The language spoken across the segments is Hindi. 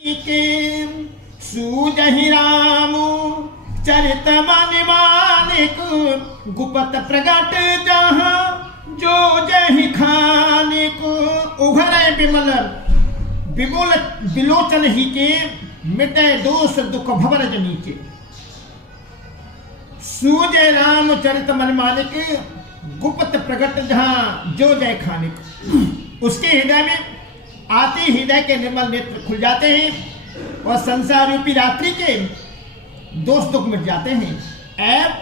के सूजहि राम चरित मन मानिक गुपत प्रगट जहाँ जो जहि खानिक उघरे विमल विमल विलोचन ही के मिटे दोष दुख भवर जनी के। सूजय राम चरित मन मानिक गुप्त प्रगट जहां जो जय खानिक। उसके हृदय में आते हृदय के निर्मल नेत्र खुल जाते हैं और संसार रूपी रात्रि के दोष दुख मिट जाते हैं। ऐब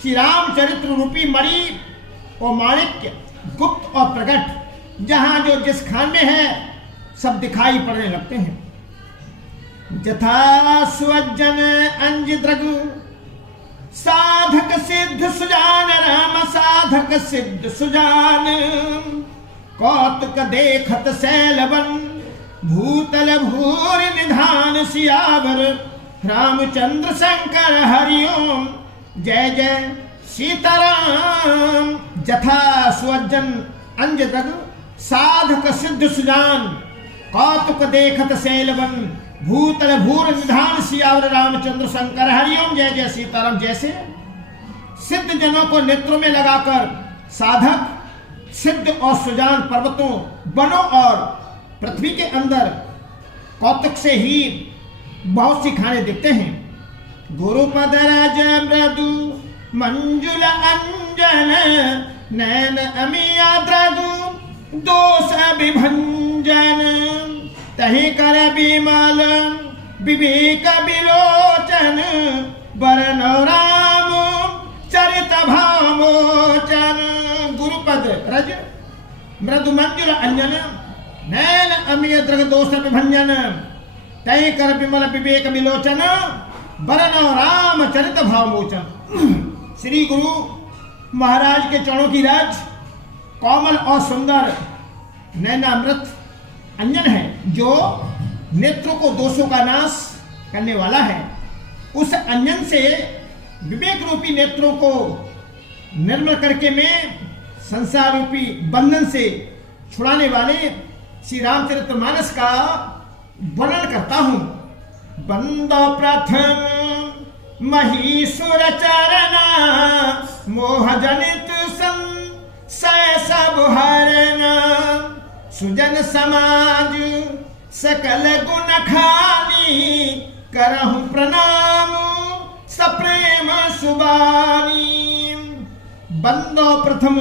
श्री राम चरित्र रूपी मणि और माणिक्य गुप्त और प्रकट जहां जो जिस खान में है सब दिखाई पड़ने लगते हैं। जथा स्वजन अंज द्रग साधक सिद्ध सुजान राम साधक सिद्ध सुजान कौतुक देखत सैलवन भूतल भूर निधान सियावर रामचंद्र शंकर हरिओम जय जय सीताराम। जथा स्वजन अंज द्रग साधक सिद्ध सुजान कौतुक देखत सैलवन भूतल भूर निधान सियावर रामचंद्र शंकर हरिओम जय जय सीताराम। जैसे सिद्ध जनों को नेत्रों में लगाकर साधक सिद्ध और सुजान पर्वतों वनों और पृथ्वी के अंदर कौतुक से ही बहुत सी खाने दिखते हैं। गुरुपद रज मृदु मंजुल अंजन नैन अमिया द्रगु दोष विभंजन तहि कर विमल विवेक विलोचन बरन राम चरित भामोचन। गुरुपद रज मृदु मंजुल अंजन नैन अमिय द्रग दोष विभंजन तहि कर विमल विवेक विलोचन बरन राम चरित भावमोचन। श्री गुरु महाराज के चरणों की रज कोमल और सुंदर नैनामृत अंजन है जो नेत्रों को दोषों का नाश करने वाला है। उस अंजन से विवेक रूपी नेत्रों को निर्मल करके मैं संसार रूपी बंधन से छुड़ाने वाले श्री रामचरितमानस का वर्णन करता हूं। बंदो प्रथम महीसुर चरना मोह जनित संशय सब हरना सुजन समाज सकल गुण खानी करहु प्रणाम सप्रेम सुबानी। बंदो प्रथम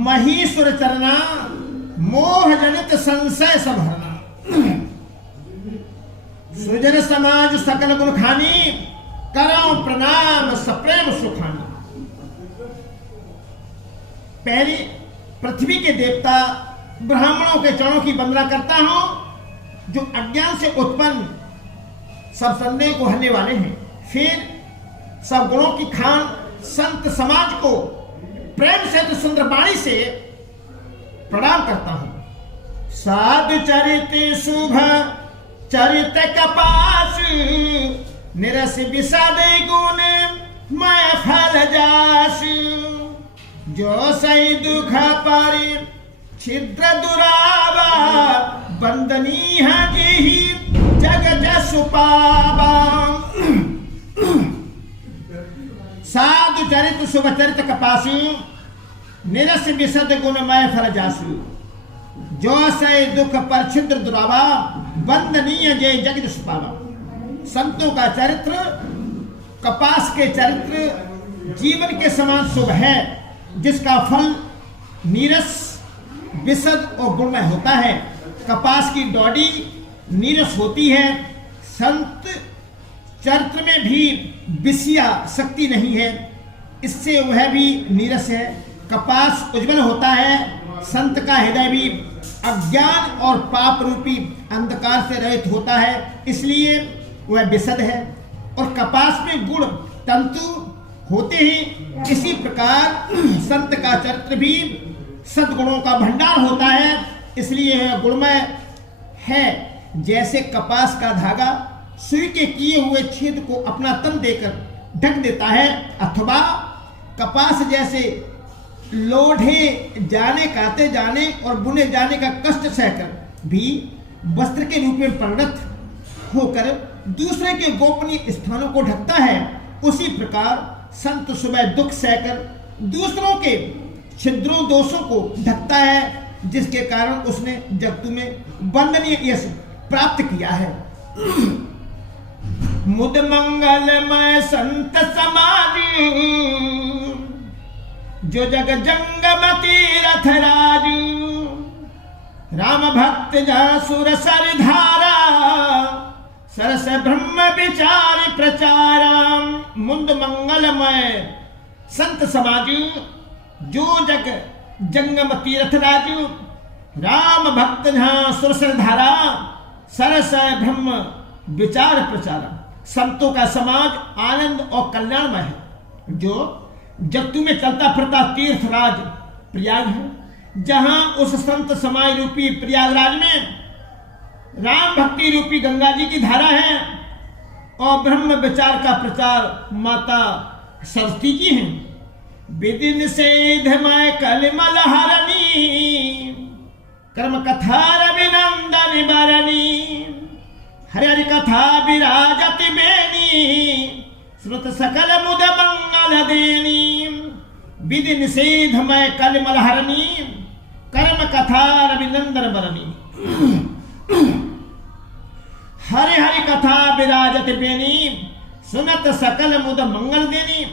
महीसुर चरना मोह जनित संशय सब हरना सुजन समाज सकल गुण खानी करहु प्रणाम सप्रेम सुखानी। पहली पृथ्वी के देवता ब्राह्मणों के चरणों की वंदना करता हूं जो अज्ञान से उत्पन्न सब संदेह को हरने वाले हैं। फिर सब गुणों की खान संत समाज को प्रेम से सुंदर वाणी से प्रणाम करता हूं। साधु चरित शुभ चरित कपास निरस विषद गुण मैं फल जास जो सही दुख पारी छिद्र दुरावा बंदनी जी जग जसु पावा। साधु चरित शुभ चरित कपासु निरस विशद गुणमय फल जासु जो सही दुख पर छिद्र दुरावा बंदनीय जय जग जसु पावा। संतों का चरित्र कपास के चरित्र जीवन के समान शुभ है जिसका फल नीरस विशद और गुणमय होता है। कपास की डॉडी नीरस होती है। संत चरित्र में भी विषया शक्ति नहीं है, इससे वह भी नीरस है। कपास उज्ज्वल होता है, संत का हृदय भी अज्ञान और पाप रूपी अंधकार से रहित होता है, इसलिए वह विशद है। और कपास में गुण तंतु होते हैं, इसी प्रकार संत का चरित्र भी सद्गुणों का भंडार होता है, इसलिए यह गुणमय है। जैसे कपास का धागा सुई के किए हुए छेद को अपना तन देकर ढक देता है, अथवा कपास जैसे लोढ़े जाने काते जाने और बुने जाने का कष्ट सहकर भी वस्त्र के रूप में परिणत होकर दूसरे के गोपनीय स्थानों को ढकता है, उसी प्रकार संत सुबह दुख सहकर दूसरों के छिद्रों दोषों को ढकता है, जिसके कारण उसने जगत में वंदनीय यश प्राप्त किया है। मुद मंगलमय संत समाज जो जग जंगम तीरथ राजू, राम भक्त जासुर सर धारा सरस ब्रह्म विचार प्रचारम। मुद मंगलमय संत समाज जो जग जंगम तीरथ राजू, राम भक्त जहां सुरसर धारा सरस ब्रह्म विचार प्रचार। संतों का समाज आनंद और कल्याणमय है, जो जगतू में चलता फिरता तीर्थ राज प्रयाग है, जहां उस संत समाज रूपी प्रयागराज में राम भक्ति रूपी गंगा जी की धारा है और ब्रह्म विचार का प्रचार माता सरस्वती जी हैं। विधि निषेध मय कलिमल हरणी, कर्म कथा रविनंदन बरनी। हरि हरि कथा विराजति बेनी, श्रुत सकल मुद मंगल देनी। विधि निषेध मय कलिमल हरणी, कर्म कथा रविनंदन बरनी। हरि हरि कथा विराजति बेनी, सुनत सकल मुद मंगल देनी।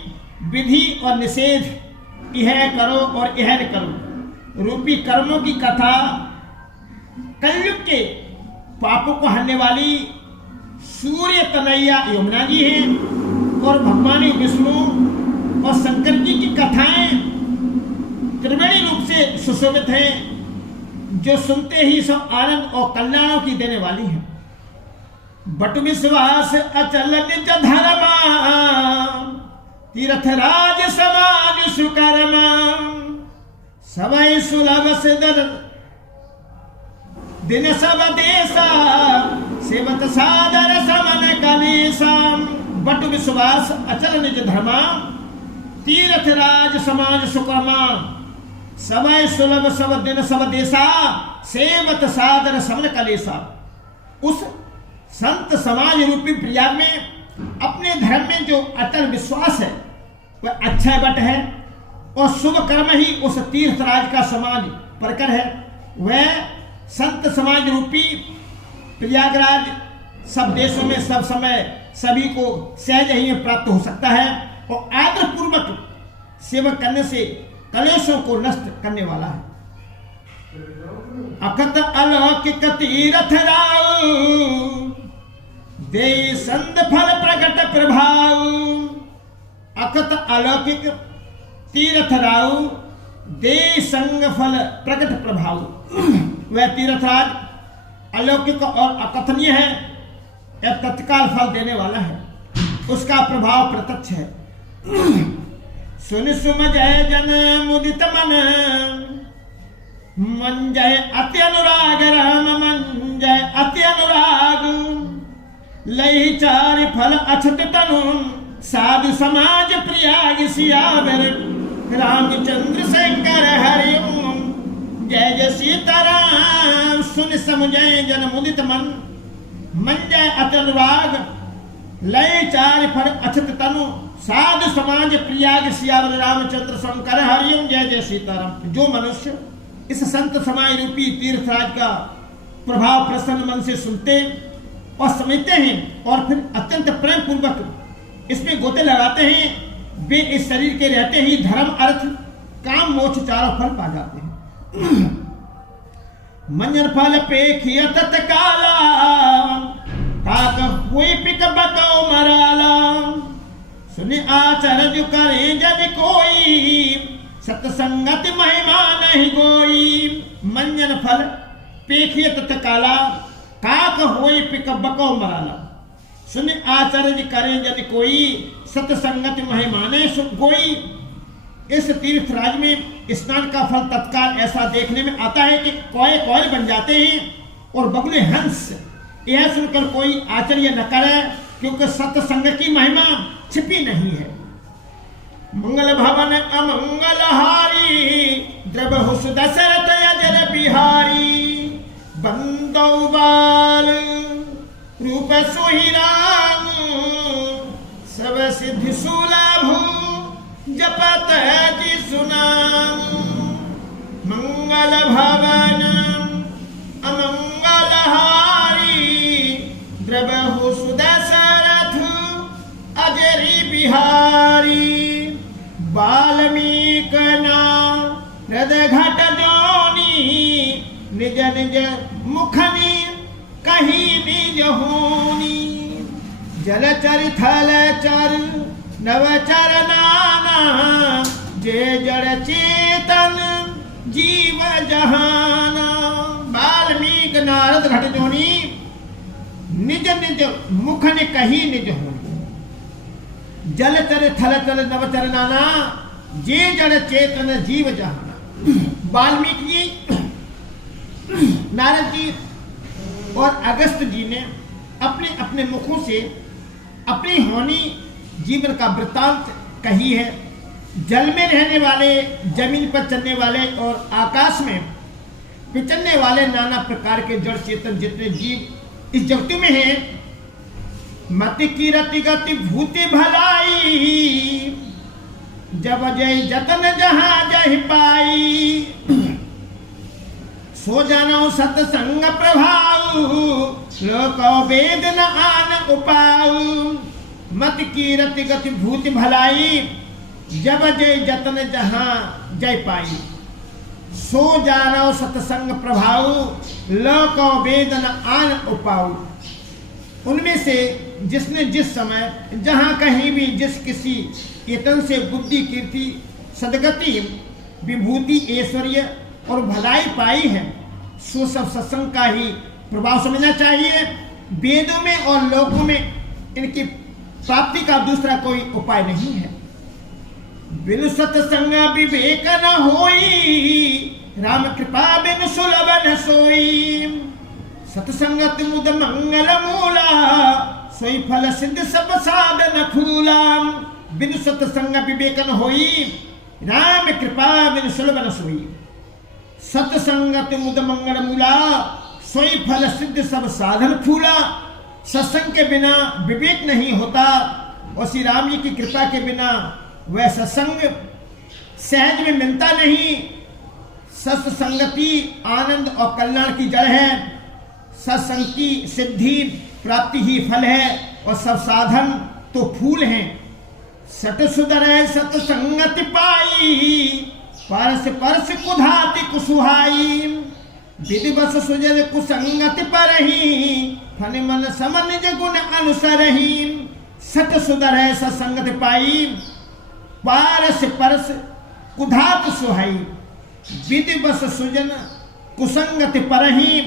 विधि और निषेध यह करो और यह न करो रूपी कर्मों की कथा कलयुग के पापों को हरने वाली सूर्य तनैया यमुना जी हैं, और भगवान विष्णु और शंकर जी की कथाएं त्रिवेणी रूप से सुशोभित हैं, जो सुनते ही सब आनंद और कल्याणों की देने वाली हैं। बट विश्वास अचल निज धर्मा, तीर्थ राज समाज सुकर्मा। सवै सुलभ सिदर दिन सब देशा, सेवत सादर समन कलेशा। बट विश्वास अचल निज धर्मा, तीर्थ राज समाज सुकर्मा। सवै सुलभ सब दिन सब देशा, सेवत सादर समन कलेशा। उस संत समाज रूपी प्रयाग में अपने धर्म में जो अटल विश्वास है वह अक्षय वट है, और शुभ कर्म ही उस तीर्थराज का समाज प्रकर है। वह संत समाज रूपी प्रयागराज सब देशों में सब समय सभी को सहज ही प्राप्त हो सकता है, और आदर पूर्वक सेवा करने से कलेशों को नष्ट करने वाला है। अकत अलौकिक तीर्थ राव, दे संत फल प्रकट प्रभाव। अकत अलौकिक तीर्थ राव, दे संग फल प्रकट प्रभाव। वह तीर्थराज अलौकिक और अकथनीय है, यह तत्काल फल देने वाला है, उसका प्रभाव प्रत्यक्ष है। सुन सुम जय जन मुदित मन, मन जय अति अनुराग राम मन जय अति अनुराग। लई चार फल अछत तनु, साधु समाज प्रयाग सियावर। रामचंद्र शंकर हरि ओम, जय जय सीताराम। सुन सम जय जन मुदित मन, मन जय अति अनुराग। लय चार फल अछत तनु, साधु समाज प्रयाग सियावर। रामचंद्र शंकर हरि ओम, जय जय सीताराम। जो मनुष्य इस संत समाज रूपी तीर्थराज का प्रभाव प्रसन्न मन से सुनते और समझते हैं और फिर अत्यंत प्रेम पूर्वक इसमें गोते लगाते हैं, वे इस शरीर के रहते ही धर्म अर्थ काम मोक्ष चारों फल पा जाते हैं। मंजन फल पे खियत काला, काक हुई पिक बको मराला। सुने आचरज करे जन कोई, सत्संगत महिमा नहीं गोई। मंजन फल पेखिय तत्काला, काक होई पिक बको मराला। सुन आचरज करे जन कोई, सत्संगत महिमा नहीं गोई। इस तीर्थराज में स्नान का फल तत्काल ऐसा देखने में आता है कि कोय कोयल बन जाते हैं और बगुले हंस। यह सुनकर कोई आश्चर्य न करे, क्योंकि सत्संग की महिमा छिपी नहीं है। मंगल भवन अमंगल हारी, द्रव हुस दशरथ अजर बिहारी। बंदो बाल रूप सुहिराम सब सिद्धि सुलभ जपत जी सुनाम मंगल भवन अमंगल हारी द्रवहु सुदशरथ अजरी बिहारी वाल्मीक नाम हृदय घट जोनी निज निज मुखनी कहीं निज होनी जलचर थलचर नवचर नाना जे जड़ चेतन जीव जहाना वाल्मीक नारद घट जोनी निज निज मुख ने कही निज होनी जलचर थलचर नवचर नाना जे जड़ चेतन जीव जहाना। वाल्मीकि जी, नारद जी और अगस्त जी ने अपने अपने मुखों से अपनी होनी जीवन का वृत्तांत कही है। जल में रहने वाले, जमीन पर चलने वाले और आकाश में विचरने वाले नाना प्रकार के जड़ चेतन जितने जीव इस जगत में हैं, मति की रति गति भूति भलाई जब जय जतन जहां जय पाई सो जानो सत्संग प्रभाव लोको वेद न आन उपाऊ मत की रति गति भूति भलाई जब जय जतन जहां जय पाई सो जानो सत्संग प्रभाव लोको वेद न आन उपाऊ। उनमें से जिसने जिस समय जहां कहीं भी जिस किसी केतन से बुद्धि कीर्ति सदगति विभूति ऐश्वर्य और भलाई पाई है, सो सब सत्संग का ही प्रभाव समझना चाहिए। वेदों में और लोकों में इनकी प्राप्ति का दूसरा कोई उपाय नहीं है। बिनु सत्संग विवेक न होई राम कृपा बिनु सुलभ न सोई सत्संगत मुद मंगल मूला सोई फल सिद्ध सब साधन फूला। बिनु सत्संग विवेक न होई राम कृपा बिनु सुलभ न सोई सत्संगत मुद मंगल मूला सोई फल सिद्ध सब साधन फूला। सत्संग के बिना विवेक नहीं होता और श्री राम जी की कृपा के बिना वह सत्संग सहज में मिलता नहीं। सत्संगति आनंद और कल्याण की जड़ है। सत्संग की सिद्धि प्राप्ति ही फल है और सब साधन तो फूल हैं। सत सुधर सत्संगति पाई परस परस कुधाति कुसुहाई विधिवश सुजर कुसंगति परही फल मन समन गुण अनुसरही। सत सुधर सत्संगति पाई पारस परस कुधात सुहाई विधिवश सुजन कुसंगति परही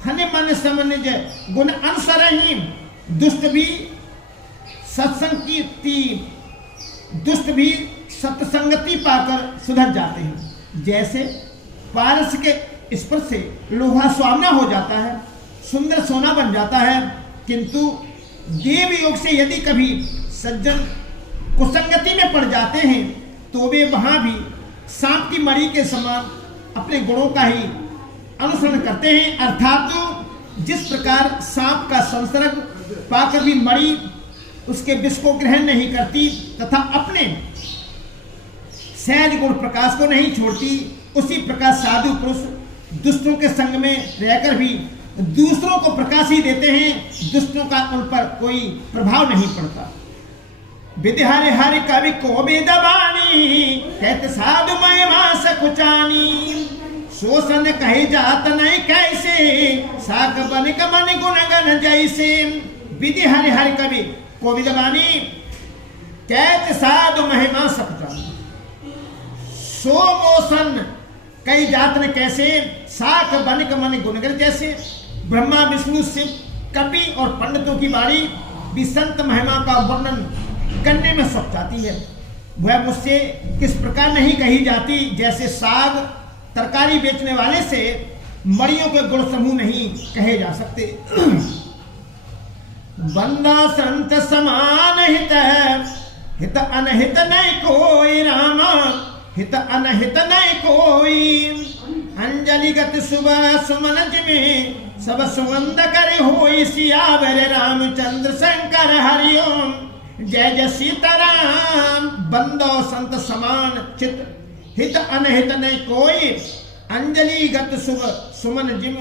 फल मन समन गुण अनुसरही। दुष्ट भी सत्संगति पाकर सुधर जाते हैं। जैसे पारस के स्पर्श से लोहा सुहावना हो जाता है, सुंदर सोना बन जाता है, किंतु देव योग से यदि कभी सज्जन कुसंगति में पड़ जाते हैं तो वे वहां भी सांप की मणि के समान अपने गुणों का ही अनुसरण करते हैं। अर्थात जिस प्रकार सांप का संसर्ग पाकर भी मणि उसके विष को ग्रहण नहीं करती तथा अपने सहज गुण प्रकाश को नहीं छोड़ती, उसी प्रकार साधु पुरुष दुष्टों के संग में रहकर भी दूसरों को प्रकाश ही देते हैं, दुष्टों का उन पर कोई प्रभाव नहीं पड़ता। विधि हरि हरि कवि को बेदबानी कहते साधु महिमा सकुचानी शोषण कहे जात नहीं कैसे साक बन मन गुणगन जैसे। विधि हरि हरि कवि को बेदबानी कहते साधु महिमा सकुचानी सो मोशन कई जात ने कैसे साक बनिक मन गुणगर जैसे। ब्रह्मा विष्णु शिव कवि और पंडितों की बारी भी संत महिमा का वर्णन करने में सब जाती है। वह मुझसे किस प्रकार नहीं कही जाती जैसे साग तरकारी बेचने वाले से मड़ियों के गुण समूह नहीं कहे जा सकते। बंदा संत समान हित हित अनहित नहीं कोई रामा हित अनहित नहीं कोई अंजलिगत सुबह सुमन जिमि सब सुगंध करे होई सियावर रामचंद्र शंकर हरिओम। जय जय सीताराम बंदो संत समान चित हित अनहित नहीं कोई। अंजलिगत सुबह सुमन जिम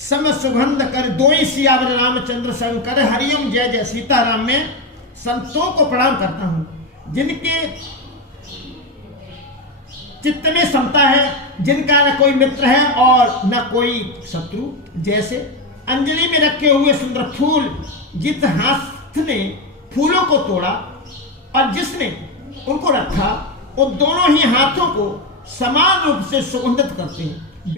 सम सुगंध कर दोई सियावर रामचंद्र शंकर हरिओम। जय जय सीताराम में संतों को प्रणाम करता हूं जिनके चित्त में समता है, जिनका न कोई मित्र है और न कोई शत्रु। जैसे अंजलि में रखे हुए सुंदर फूल, जिस हाथ ने फूलों को तोड़ा और जिसने उनको रखा, वो दोनों ही हाथों को समान रूप से सुगंधित करते हैं।